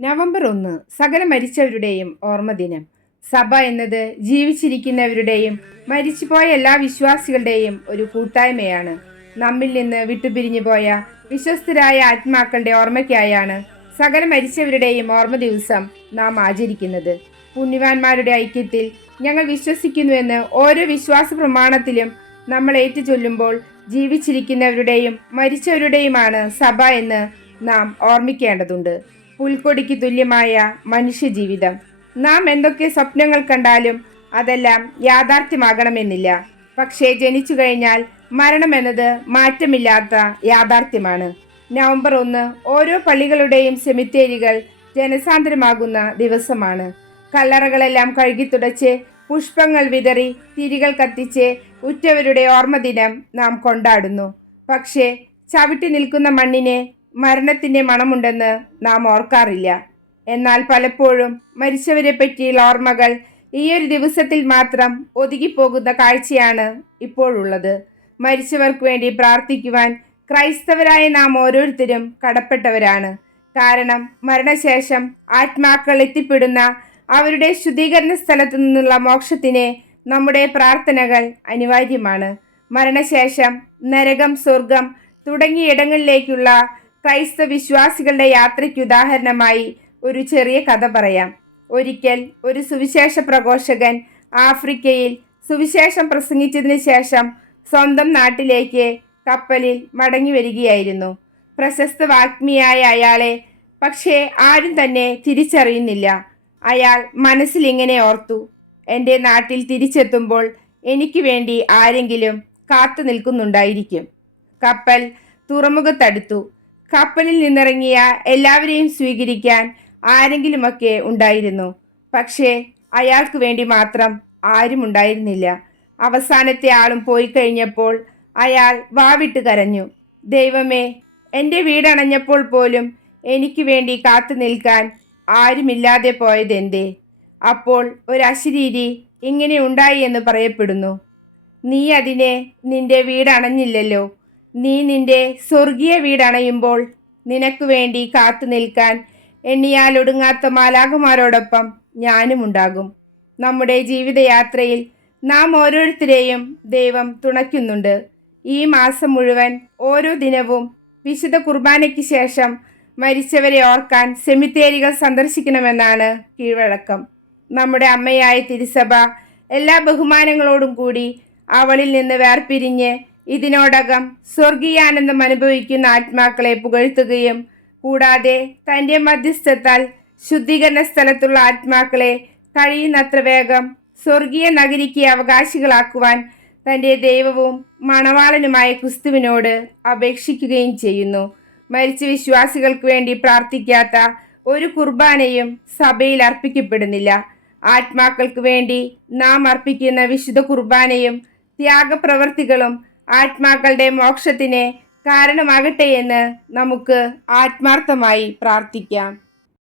November ഒന്ന് സകല മരിച്ചവരുടെയും ഓർമ്മദിനം. സഭ എന്നത് ജീവിച്ചിരിക്കുന്നവരുടെയും മരിച്ചുപോയ എല്ലാ വിശ്വാസികളുടെയും ഒരു കൂട്ടായ്മയാണ്. നമ്മിൽ നിന്ന് വിട്ടുപിരിഞ്ഞു പോയ വിശ്വസ്തരായ ആത്മാക്കളുടെ ഓർമ്മയ്ക്കായാണ് സകല മരിച്ചവരുടെയും ഓർമ്മ ദിവസം നാം ആചരിക്കുന്നത്. പുണ്യവാന്മാരുടെ ഐക്യത്തിൽ ഞങ്ങൾ വിശ്വസിക്കുന്നുവെന്ന് ഓരോ വിശ്വാസ പ്രമാണത്തിലും നമ്മൾ ഏറ്റുചൊല്ലുമ്പോൾ ജീവിച്ചിരിക്കുന്നവരുടെയും മരിച്ചവരുടെയുമാണ് സഭ എന്ന് നാം ഓർമ്മിക്കേണ്ടതുണ്ട്. പുൽക്കൊടിക്ക് തുല്യമായ മനുഷ്യജീവിതം. നാം എന്തൊക്കെ സ്വപ്നങ്ങൾ കണ്ടാലും അതെല്ലാം യാഥാർത്ഥ്യമാകണമെന്നില്ല. പക്ഷേ ജനിച്ചു കഴിഞ്ഞാൽ മരണം എന്നത് മാറ്റമില്ലാത്ത യാഥാർത്ഥ്യമാണ്. നവംബർ ഒന്ന് ഓരോ പള്ളികളുടെയും സെമിത്തേരികൾ ജനസാന്ദ്രമാകുന്ന ദിവസമാണ്. കല്ലറകളെല്ലാം കഴുകി തുടച്ച് പുഷ്പങ്ങൾ വിതറി തിരികൾ കത്തിച്ച് ഉറ്റവരുടെ ഓർമ്മദിനം നാം കൊണ്ടാടുന്നു. പക്ഷേ ചവിട്ടി നിൽക്കുന്ന മണ്ണിന് മരണത്തിന്റെ മണമുണ്ടെന്ന് നാം ഓർക്കാറില്ല. എന്നാൽ പലപ്പോഴും മരിച്ചവരെ പറ്റിയുള്ള ഓർമ്മകൾ ഈയൊരു ദിവസത്തിൽ മാത്രം ഒതുങ്ങിപ്പോകുന്ന കാഴ്ചയാണ് ഇപ്പോഴുള്ളത്. മരിച്ചവർക്ക് വേണ്ടി പ്രാർത്ഥിക്കുവാൻ ക്രൈസ്തവരായ നാം ഓരോരുത്തരും കടപ്പെട്ടവരാണ്. കാരണം മരണശേഷം ആത്മാക്കൾ എത്തിപ്പെടുന്ന അവരുടെ ശുദ്ധീകരണ സ്ഥലത്തു നിന്നുള്ള മോക്ഷത്തിന് നമ്മുടെ പ്രാർത്ഥനകൾ അനിവാര്യമാണ്. മരണശേഷം നരകം സ്വർഗം തുടങ്ങിയ ഇടങ്ങളിലേക്കുള്ള ക്രൈസ്തവ വിശ്വാസികളുടെ യാത്രയ്ക്ക് ഉദാഹരണമായി ഒരു ചെറിയ കഥ പറയാം. ഒരിക്കൽ ഒരു സുവിശേഷ പ്രഘോഷകൻ ആഫ്രിക്കയിൽ സുവിശേഷം പ്രസംഗിച്ചതിന് ശേഷം സ്വന്തം നാട്ടിലേക്ക് കപ്പലിൽ മടങ്ങി വരികയായിരുന്നു. പ്രശസ്ത വാഗ്മിയായ അയാളെ പക്ഷേ ആരും തന്നെ തിരിച്ചറിയുന്നില്ല. അയാൾ മനസ്സിൽ ഇങ്ങനെ ഓർത്തു എന്റെ നാട്ടിൽ തിരിച്ചെത്തുമ്പോൾ എനിക്ക് വേണ്ടി ആരെങ്കിലും കാത്തു നിൽക്കുന്നുണ്ടായിരിക്കും കപ്പൽ തുറമുഖത്തടുത്തു. കപ്പലിൽ നിന്നിറങ്ങിയ എല്ലാവരെയും സ്വീകരിക്കാൻ ആരെങ്കിലുമൊക്കെ ഉണ്ടായിരുന്നു. പക്ഷേ അയാൾക്ക് വേണ്ടി മാത്രം ആരും ഉണ്ടായിരുന്നില്ല. അവസാനത്തെ ആളും പോയി കഴിഞ്ഞപ്പോൾ അയാൾ വാവിട്ട് കരഞ്ഞു. ദൈവമേ എന്റെ വീടണഞ്ഞപ്പോൾ പോലും എനിക്ക് വേണ്ടി കാത്തു നിൽക്കാൻ ആരുമില്ലാതെ പോയതെന്തേ? അപ്പോൾ ഒരു അശരീരി ഇങ്ങനെ ഉണ്ടായി എന്ന് പറയപ്പെടുന്നു. നീ അതിനെ നിന്റെ വീടണഞ്ഞില്ലല്ലോ. നീ നിന്റെ സ്വർഗീയ വീടണയുമ്പോൾ നിനക്ക് വേണ്ടി കാത്തു നിൽക്കാൻ എണ്ണിയാലൊടുങ്ങാത്ത മാലാകുമാരോടൊപ്പം ഞാനും ഉണ്ടാകും. നമ്മുടെ ജീവിതയാത്രയിൽ നാം ഓരോരുത്തരെയും ദൈവം തുണയ്ക്കുന്നുണ്ട്. ഈ മാസം മുഴുവൻ ഓരോ ദിനവും വിശുദ്ധ കുർബാനയ്ക്ക് ശേഷം മരിച്ചവരെ ഓർക്കാൻ സെമിത്തേരികൾ സന്ദർശിക്കണമെന്നാണ് കീഴ്വഴക്കം. നമ്മുടെ അമ്മയായ തിരുസഭ എല്ലാ ബഹുമാനങ്ങളോടും കൂടി അവളിൽ നിന്ന് വേർപിരിഞ്ഞ് ഇതിനോടകം സ്വർഗീയാനന്ദം അനുഭവിക്കുന്ന ആത്മാക്കളെ പുകഴ്ത്തുകയും കൂടാതെ തന്റെ മധ്യസ്ഥത്താൽ ശുദ്ധീകരണ സ്ഥലത്തുള്ള ആത്മാക്കളെ കഴിയുന്നത്ര വേഗം സ്വർഗീയ നഗരിക്ക് അവകാശികളാക്കുവാൻ തന്റെ ദൈവവും മണവാളനുമായ ക്രിസ്തുവിനോട് അപേക്ഷിക്കുകയും ചെയ്യുന്നു. മരിച്ച വിശ്വാസികൾക്ക് വേണ്ടി പ്രാർത്ഥിക്കാത്ത ഒരു കുർബാനയും സഭയിൽ അർപ്പിക്കപ്പെടുന്നില്ല. ആത്മാക്കൾക്ക് വേണ്ടി നാം അർപ്പിക്കുന്ന വിശുദ്ധ കുർബാനയും ത്യാഗപ്രവർത്തികളും ആത്മാക്കളുടെ മോക്ഷത്തിന് കാരണമാകട്ടെ എന്ന് നമുക്ക് ആത്മാർത്ഥമായി പ്രാർത്ഥിക്കാം.